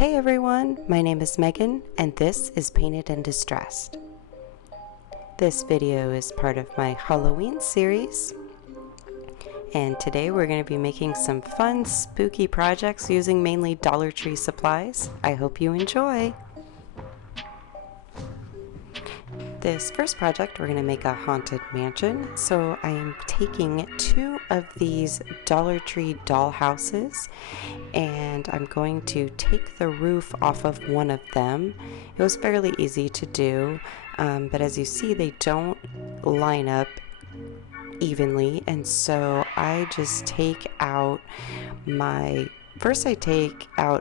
Hey everyone, my name is Megan and this is Painted and Distressed. This video is part of my Halloween series, and today we're going to be making some fun spooky projects using mainly Dollar Tree supplies. I hope you enjoy! This first project, we're going to make a haunted mansion. So I am taking two of these Dollar Tree doll houses and I'm going to take the roof off of one of them. It was fairly easy to do, but as you see, they don't line up evenly, and so I just take out my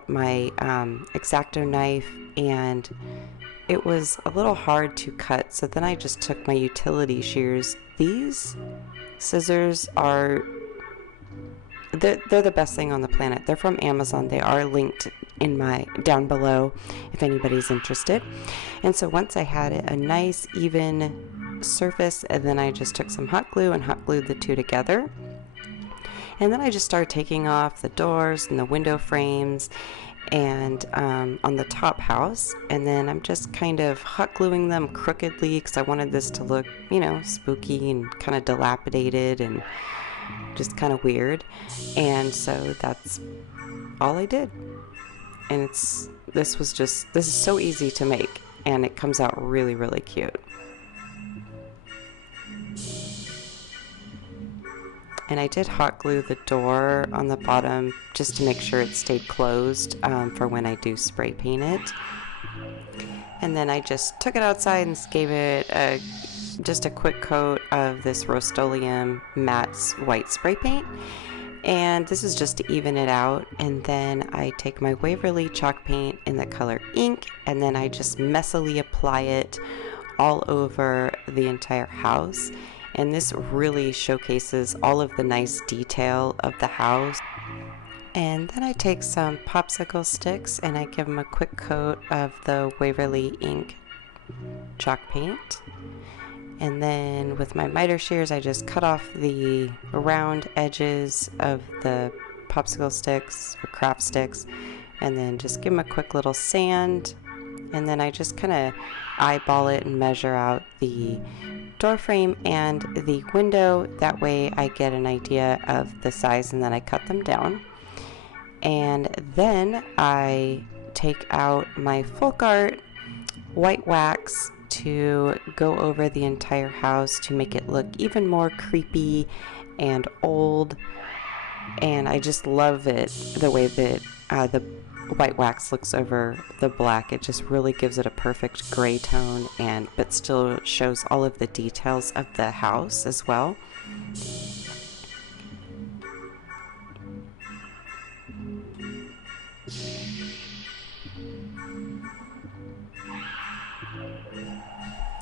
X-Acto knife, and it was a little hard to cut, so then I just took my utility shears. These scissors are they're the best thing on the planet. They're from Amazon. They are linked in down below if anybody's interested. And so once I had a nice even surface, and then I just took some hot glue and hot glued the two together. And then I just started taking off the doors and the window frames and on the top house, and then I'm just kind of hot gluing them crookedly because I wanted this to look, spooky and kind of dilapidated and just kind of weird. And so that's all I did. And this is so easy to make, and it comes out really, really cute. And I did hot glue the door on the bottom just to make sure it stayed closed for when I do spray paint it. And then I just took it outside and gave it just a quick coat of this Rust-Oleum matte white spray paint. And this is just to even it out. And then I take my Waverly chalk paint in the color ink, and then I just messily apply it all over the entire house. And this really showcases all of the nice detail of the house. And then I take some popsicle sticks and I give them a quick coat of the Waverly ink chalk paint. And then with my miter shears, I just cut off the round edges of the popsicle sticks or craft sticks, and then just give them a quick little sand. And then I just kind of eyeball it and measure out the door frame and the window. That way I get an idea of the size, and then I cut them down. And then I take out my folk art white wax to go over the entire house to make it look even more creepy and old. And I just love it, the way that the white wax looks over the black. It just really gives it a perfect gray tone, but still shows all of the details of the house as well.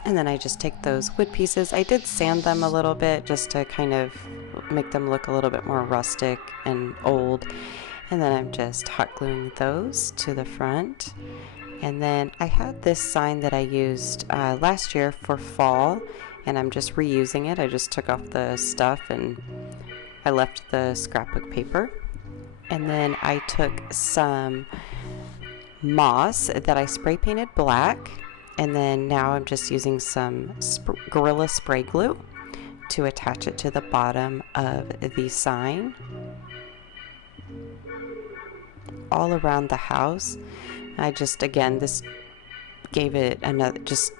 And then I just take those wood pieces. I did sand them a little bit just to kind of make them look a little bit more rustic and old. And then I'm just hot gluing those to the front. And then I had this sign that I used last year for fall, and I'm just reusing it. I just took off the stuff and I left the scrapbook paper. And then I took some moss that I spray painted black, and then now I'm just using some Gorilla spray glue to attach it to the bottom of the sign all around the house. I just, again, this gave it another, just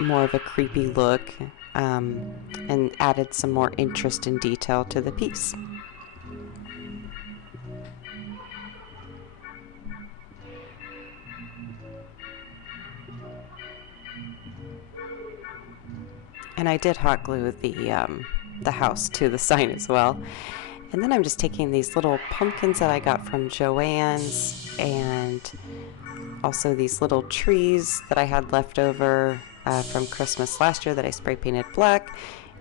more of a creepy look, and added some more interest and detail to the piece. And I did hot glue the house to the sign as well. And then I'm just taking these little pumpkins that I got from Joann's, and also these little trees that I had left over from Christmas last year that I spray painted black.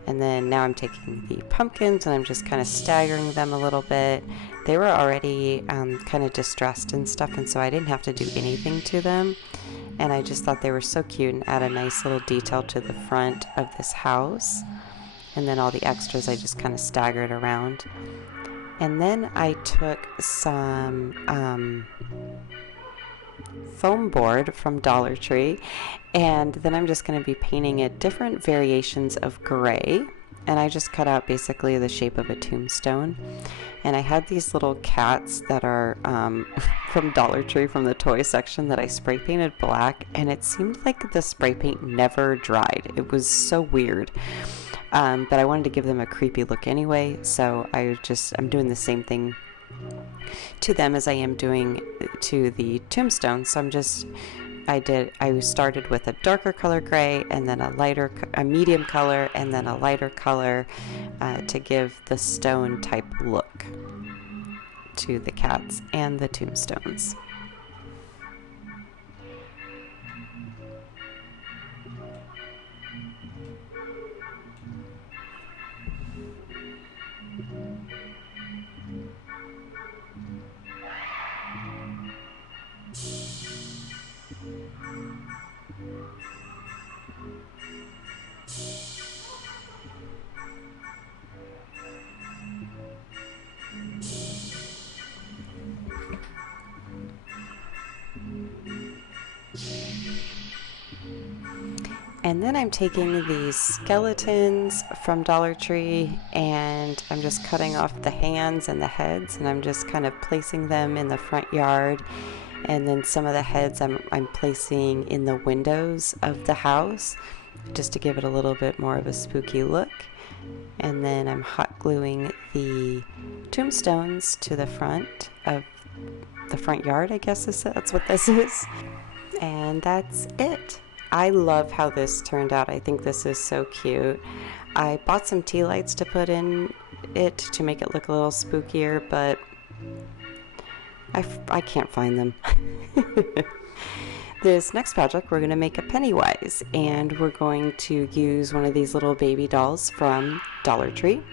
And then now I'm taking the pumpkins and I'm just kind of staggering them a little bit. They were already kind of distressed and stuff, and so I didn't have to do anything to them. And I just thought they were so cute and add a nice little detail to the front of this house. And then all the extras I just kind of staggered around. And then I took some foam board from Dollar Tree, and then I'm just going to be painting it different variations of gray. And I just cut out basically the shape of a tombstone. And I had these little cats that are from Dollar Tree, from the toy section, that I spray painted black, and it seemed like the spray paint never dried. It was so weird. But I wanted to give them a creepy look anyway, so I'm doing the same thing to them as I am doing to the tombstone. So I started with a darker color gray, and then a medium color, and then a lighter color to give the stone type look to the cats and the tombstones. And then I'm taking these skeletons from Dollar Tree, and I'm just cutting off the hands and the heads, and I'm just kind of placing them in the front yard. And then some of the heads I'm placing in the windows of the house, just to give it a little bit more of a spooky look. And then I'm hot gluing the tombstones to the front of the front yard, I guess that's what this is. And that's it. I love how this turned out. I think this is so cute. I bought some tea lights to put in it to make it look a little spookier, but I can't find them. This next project, we're going to make a Pennywise, and we're going to use one of these little baby dolls from Dollar Tree.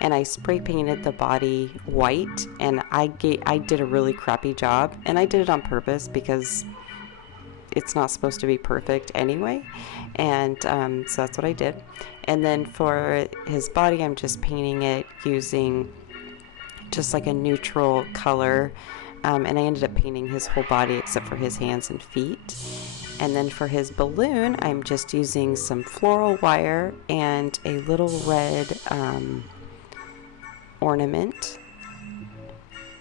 And I spray painted the body white, and I did a really crappy job, and I did it on purpose because it's not supposed to be perfect anyway. And so that's what I did. And then for his body, I'm just painting it using just like a neutral color. And I ended up painting his whole body except for his hands and feet. And then for his balloon, I'm just using some floral wire and a little red ornament.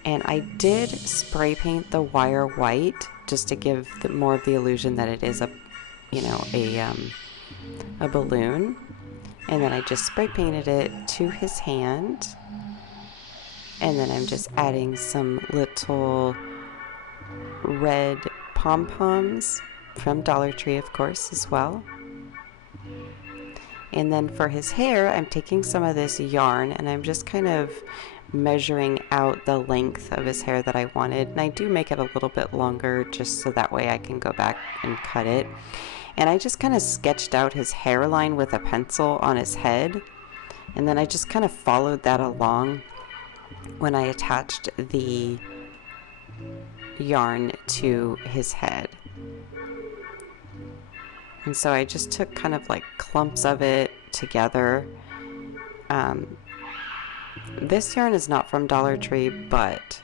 And I did spray paint the wire white just to give more of the illusion that it is a balloon. And then I just spray painted it to his hand. And then I'm just adding some little red pom-poms from Dollar Tree, of course, as well. And then for his hair, I'm taking some of this yarn, and I'm just kind of measuring out the length of his hair that I wanted. And I do make it a little bit longer just so that way I can go back and cut it. And I just kind of sketched out his hairline with a pencil on his head. And then I just kind of followed that along when I attached the yarn to his head. And so I just took kind of like clumps of it together. This yarn is not from Dollar Tree, but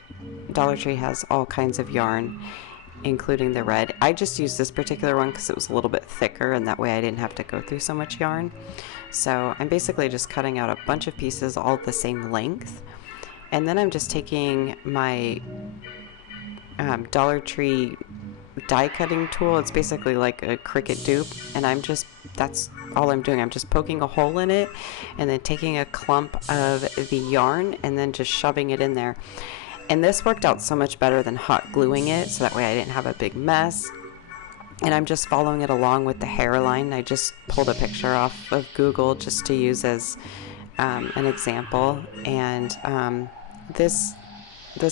Dollar Tree has all kinds of yarn, including the red. I just used this particular one because it was a little bit thicker, and that way I didn't have to go through so much yarn. So I'm basically just cutting out a bunch of pieces all the same length. And then I'm just taking my Dollar Tree die cutting tool. It's basically like a Cricut dupe, and that's all I'm doing. I'm just poking a hole in it and then taking a clump of the yarn and then just shoving it in there. And this worked out so much better than hot gluing it, so that way I didn't have a big mess. And I'm just following it along with the hairline. I just pulled a picture off of Google just to use as an example. And this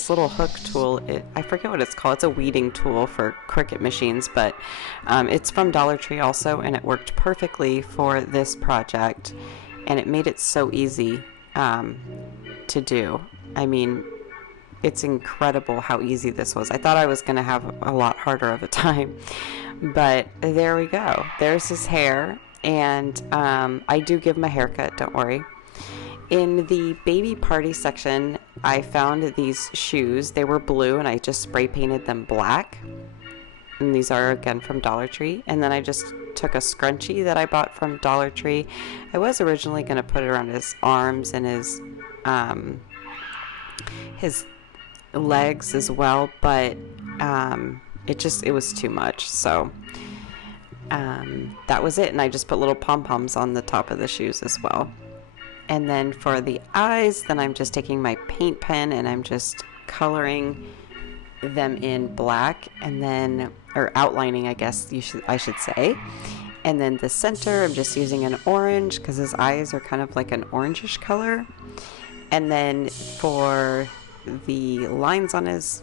little hook tool, I forget what it's called. It's a weeding tool for Cricut machines, but it's from Dollar Tree also, and it worked perfectly for this project, and it made it so easy to do. I mean, it's incredible how easy this was. I thought I was going to have a lot harder of a time, but there we go. There's his hair, and I do give him a haircut, don't worry. In the baby party section, I found these shoes. They were blue, and I just spray painted them black. and these are again from Dollar Tree. And then I just took a scrunchie that I bought from Dollar Tree. I was originally going to put it around his arms and his legs as well, but it was too much, so that was it. And I just put little pom-poms on the top of the shoes as well. And then for the eyes, then I'm just taking my paint pen and I'm just coloring them in black, and then, or outlining, I guess I should say. And then the center, I'm just using an orange because his eyes are kind of like an orangish color. And then for the lines on his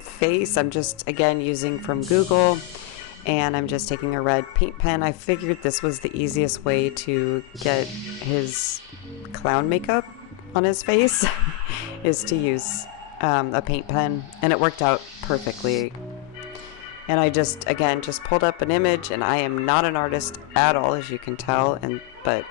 face, I'm just again using from Google, and I'm just taking a red paint pen. I figured this was the easiest way to get his clown makeup on his face is to use a paint pen, and it worked out perfectly. And I just pulled up an image, and I am not an artist at all, as you can tell, but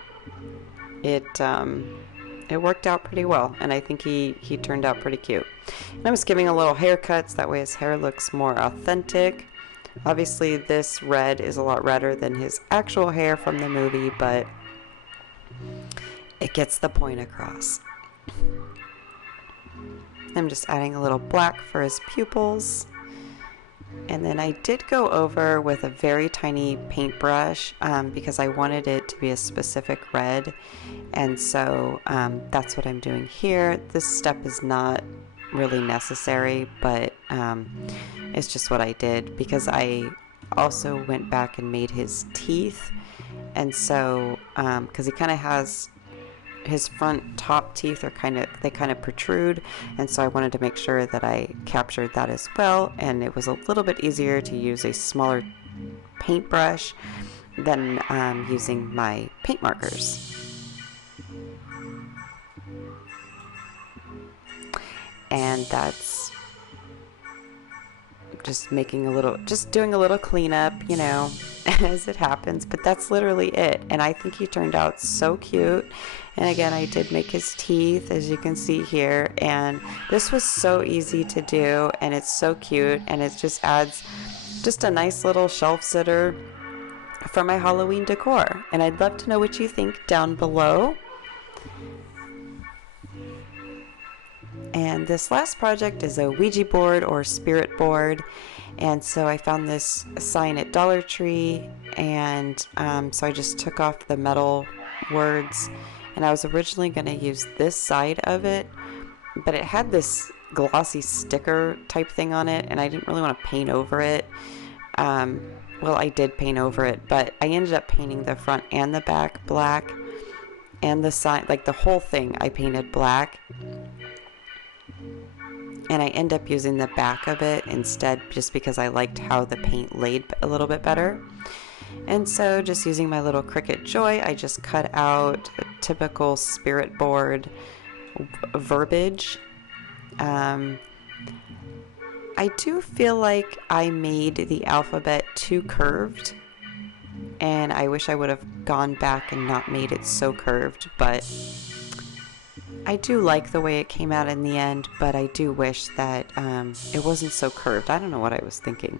it worked out pretty well, and I think he turned out pretty cute. And I was giving a little haircuts, that way his hair looks more authentic. Obviously this red is a lot redder than his actual hair from the movie, but it gets the point across. I'm just adding a little black for his pupils. And then I did go over with a very tiny paintbrush because I wanted it to be a specific red. And so that's what I'm doing here. This step is not really necessary, but it's just what I did because I also went back and made his teeth. And so, because he kind of has his front top teeth kind of protrude, and so I wanted to make sure that I captured that as well, and it was a little bit easier to use a smaller paintbrush than using my paint markers. And that's just doing a little cleanup, you know, as it happens, but that's literally it. And I think he turned out so cute. And again, I did make his teeth, as you can see here, and this was so easy to do, and it's so cute, and it just adds just a nice little shelf sitter for my Halloween decor. And I'd love to know what you think down below. And this last project is a Ouija board or spirit board, and so I found this sign at Dollar Tree, and so I just took off the metal words, and I was originally going to use this side of it, but it had this glossy sticker type thing on it, and I didn't really want to paint over it. Well, I did paint over it, but I ended up painting the front and the back black, and the side, like the whole thing, I painted black. And I end up using the back of it instead, just because I liked how the paint laid a little bit better. And so just using my little Cricut Joy, I just cut out a typical spirit board verbiage. I do feel like I made the alphabet too curved, and I wish I would have gone back and not made it so curved, but I do like the way it came out in the end, but I do wish that it wasn't so curved. I don't know what I was thinking.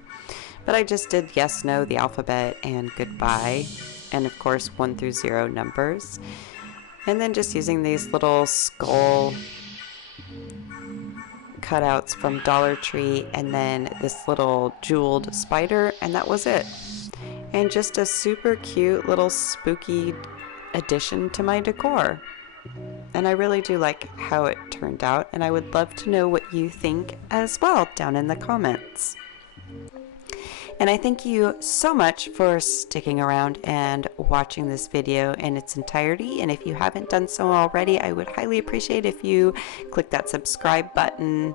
But I just did yes, no, the alphabet, and goodbye. And of course, 1 through 0 numbers. And then just using these little skull cutouts from Dollar Tree, and then this little jeweled spider, and that was it. And just a super cute little spooky addition to my decor. And I really do like how it turned out, and I would love to know what you think as well down in the comments. And I thank you so much for sticking around and watching this video in its entirety. And if you haven't done so already, I would highly appreciate if you click that subscribe button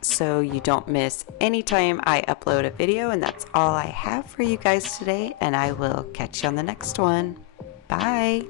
so you don't miss any time I upload a video. And that's all I have for you guys today, and I will catch you on the next one. Bye!